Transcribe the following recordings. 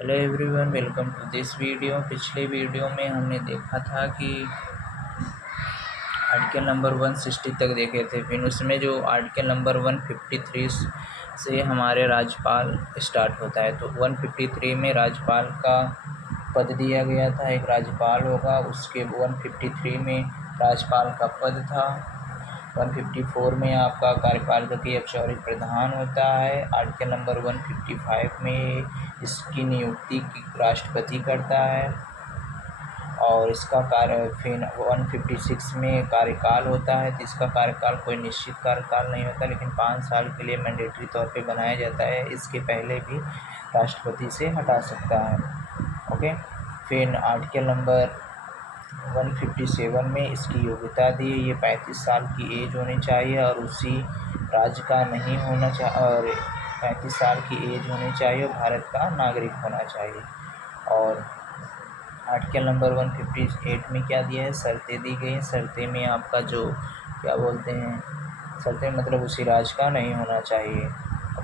Hello everyone, welcome to this video. पिछले video में हमने देखा था कि आर्टिकल नंबर 160 तक देखे थे। फिर उसमें जो आर्टिकल नंबर 153 से हमारे राज्यपाल स्टार्ट होता है, तो 153 में राज्यपाल का पद दिया गया था, एक राज्यपाल होगा। उसके 153 में राज्यपाल का पद था। 154 में आपका कार्यपालिका औपचारिक प्रधान होता है। आर्टिकल नंबर 155 में इसकी नियुक्ति की राष्ट्रपति करता है और इसका कार्य फिर 156 में कार्यकाल होता है। तो इसका कार्यकाल कोई निश्चित कार्यकाल नहीं होता, लेकिन 5 साल के लिए मैंडेटरी तौर पे बनाया जाता है। इसके पहले भी राष्ट्रपति से हटा सकता है। ओके। फिर आर्टिकल नंबर 157 में इसकी योग्यता दी, ये 35 साल की एज होनी चाहिए और उसी राज्य का नहीं होना चाहिए, और 35 साल की एज होनी चाहिए और भारत का नागरिक होना चाहिए। और आर्टिकल नंबर 158 में क्या दिया है, शर्तें दी गई हैं। शर्तें में आपका जो क्या बोलते हैं, शर्तें मतलब उसी राज्य का नहीं होना चाहिए,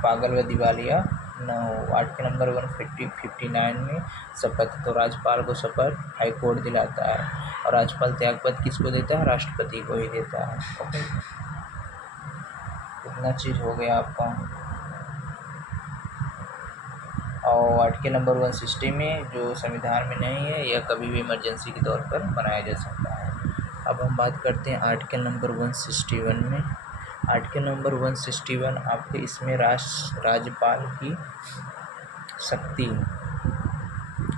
पागल व दिवालिया न हो। आर्टिकल नंबर 159 में शपथ, तो राज्यपाल को शपथ हाईकोर्ट दिलाता है और राज्यपाल त्यागपत्र किसको देता है, राष्ट्रपति को ही देता है। ओके, इतना चीज़ हो गया आपका। और आर्टिकल नंबर 160 में जो संविधान में नहीं है, यह कभी भी इमरजेंसी के तौर पर बनाया जा सकता है। अब हम बात करते हैं आर्टिकल नंबर 161 में। आर्टिकल नंबर 161 आपके इसमें राज्यपाल की शक्ति,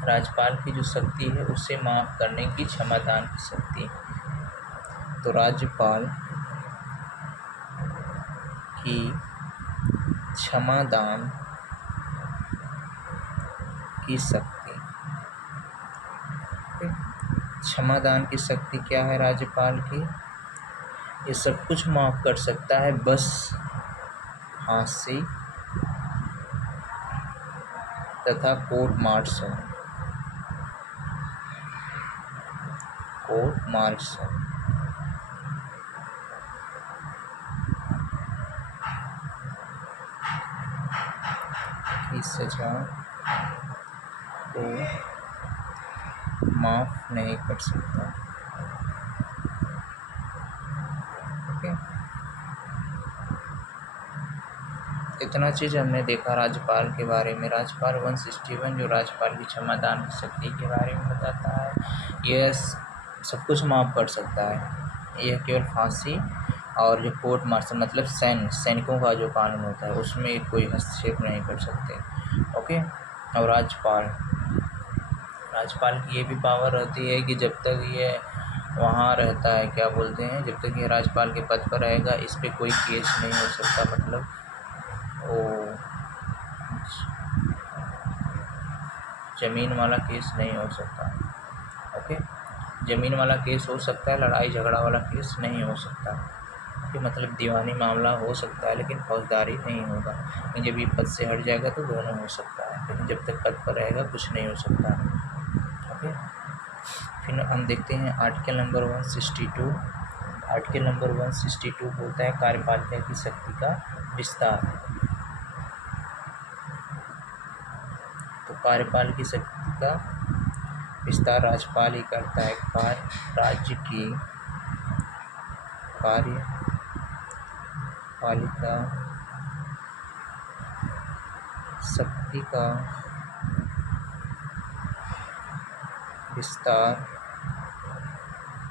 राज्यपाल की जो शक्ति है उसे माफ़ करने की क्षमादान की शक्ति। तो राज्यपाल की क्षमादान की शक्ति, क्षमादान की शक्ति क्या है राज्यपाल की, ये सब कुछ माफ़ कर सकता है, बस फांसी तथा कोर्ट मार्शल। कोर्ट मार्शल की सजा को माफ़ नहीं कर सकता। ओके, इतना चीज़ हमने देखा राज्यपाल के बारे में। राज्यपाल 161 जो राज्यपाल की क्षमादान की शक्ति के बारे में बताता है, यह सब कुछ माफ़ कर सकता है। यह केवल फांसी और जो कोर्ट मार्शल मतलब सैनिकों का जो कानून होता है उसमें कोई हस्तक्षेप नहीं कर सकते। ओके। और राज्यपाल की ये भी पावर रहती है कि जब तक ये वहाँ रहता है, क्या बोलते हैं, जब तक ये राज्यपाल के पद पर रहेगा, इस पर कोई केस नहीं हो सकता, मतलब वो ज़मीन वाला केस नहीं हो सकता। ओके, ज़मीन वाला केस हो सकता है, लड़ाई झगड़ा वाला केस नहीं हो सकता। ओके, मतलब दीवानी मामला हो सकता है लेकिन फौजदारी नहीं होगा। लेकिन जब ये पद से हट जाएगा तो दोनों हो सकता है, लेकिन जब तक पद पर रहेगा कुछ नहीं हो सकता। ओके, फिर हम देखते हैं आर्टिकल नंबर 162। आर्टिकल नंबर 162 बोलता है कार्यपालिका की शक्ति का विस्तार। तो कार्यपाल की शक्ति का विस्तार राज्यपाल ही करता है। राज्य की कार्यपालिका शक्ति का विस्तार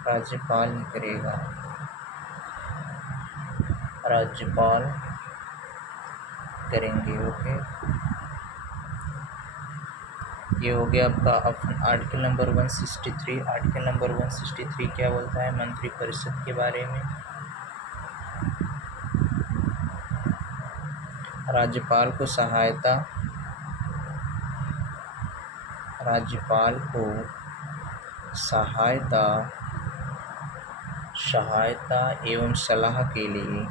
राज्यपाल ही करेगा। राज्यपाल करेंगे। ओके, ये हो गया आपका आर्टिकल नंबर 163। आर्टिकल नंबर 163 क्या बोलता है, मंत्रिपरिषद के बारे में। राज्यपाल को सहायता एवं सलाह के लिए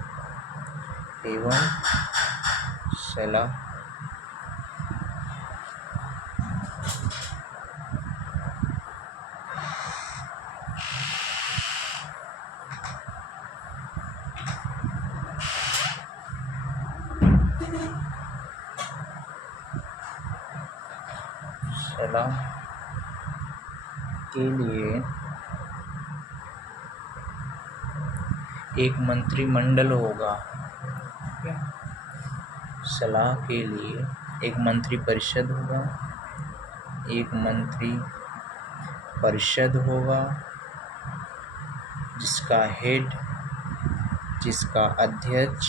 सलाह के लिए एक मंत्रिमंडल होगा। सलाह के लिए एक मंत्रिपरिषद होगा, एक मंत्री परिषद होगा जिसका हेड, जिसका अध्यक्ष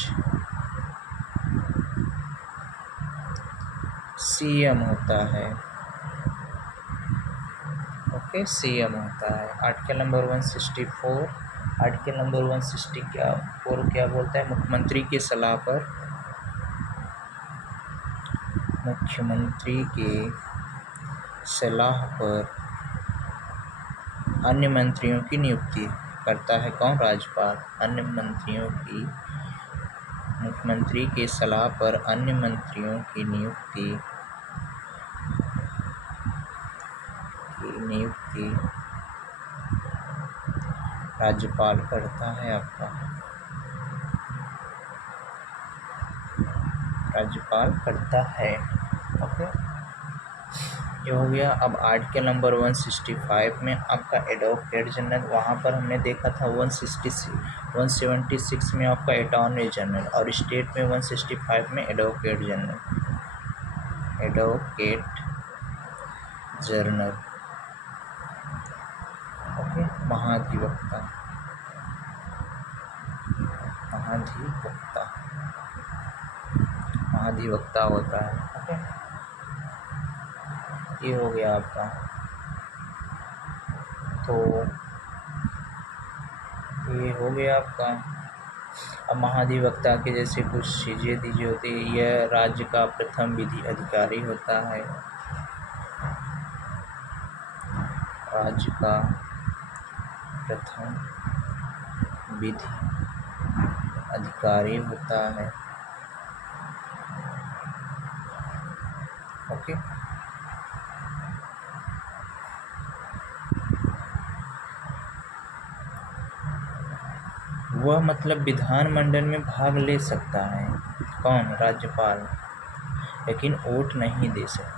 सीएम होता है। ओके, सीएम होता है। आर्टिकल नंबर 164, आर्टिकल नंबर 164 क्या बोलता है? मुख्यमंत्री की सलाह पर, मुख्यमंत्री के सलाह पर अन्य मंत्रियों की नियुक्ति करता है। कौन? राज्यपाल। अन्य मंत्रियों की, मुख्यमंत्री के सलाह पर अन्य मंत्रियों की नियुक्ति राज्यपाल करता है। आपका राज्यपाल करता है। ओके, ये हो गया। अब आर्टिकल नंबर 165 में आपका एडवोकेट जनरल, वहाँ पर हमने देखा था 176 में आपका अटॉर्नी जनरल, और स्टेट में 165 में एडवोकेट जनरल। ओके, महाधिवक्ता होता है। ओके, ये हो गया आपका। तो ये हो गया आपका। अब महाधिवक्ता के जैसे कुछ चीज़ें दीजिए होती है। यह राज्य का प्रथम विधि अधिकारी होता है। राज्य का प्रथम विधि अधिकारी होता है। ओके, वह मतलब विधानमंडल में भाग ले सकता है। कौन? राज्यपाल, लेकिन वोट नहीं दे सकता।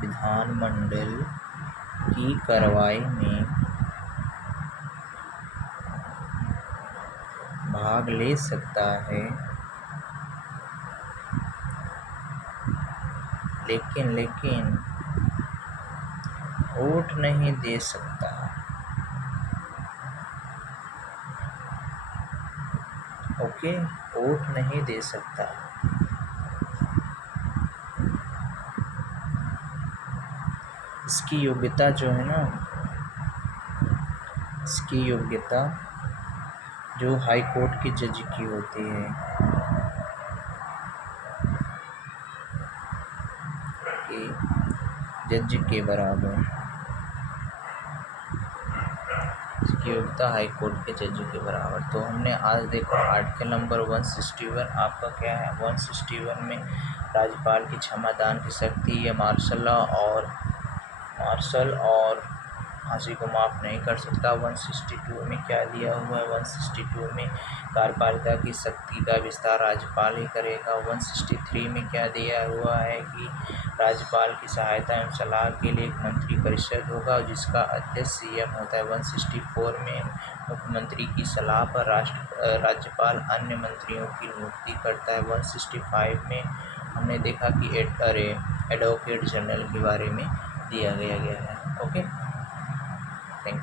विधानमंडल की कार्रवाई में भाग ले सकता है, लेकिन वोट नहीं दे सकता। ओके, वोट नहीं दे सकता। इसकी योग्यता जो है ना, इसकी योग्यता जो हाई कोर्ट के जज की होती है, कि जज के बराबर, इसकी योग्यता हाई कोर्ट के जज के बराबर। तो हमने आज देखा आर्टिकल नंबर 161 आपका क्या है? 161 में राज्यपाल की क्षमादान की शक्ति, ये मार्शल और फांसी को माफ़ नहीं कर सकता। 162 में क्या दिया हुआ है? 162 में कार्यपालिका की शक्ति का विस्तार राज्यपाल ही करेगा। 163 में क्या दिया हुआ है? कि राज्यपाल की सहायता एवं सलाह के लिए एक मंत्री परिषद होगा जिसका अध्यक्ष सीएम होता है। 164 में मुख्यमंत्री की सलाह पर राज्यपाल अन्य मंत्रियों की नियुक्ति करता है। 165 में हमने देखा कि एडवोकेट जनरल के बारे में दिया गया है। Okay, thank you.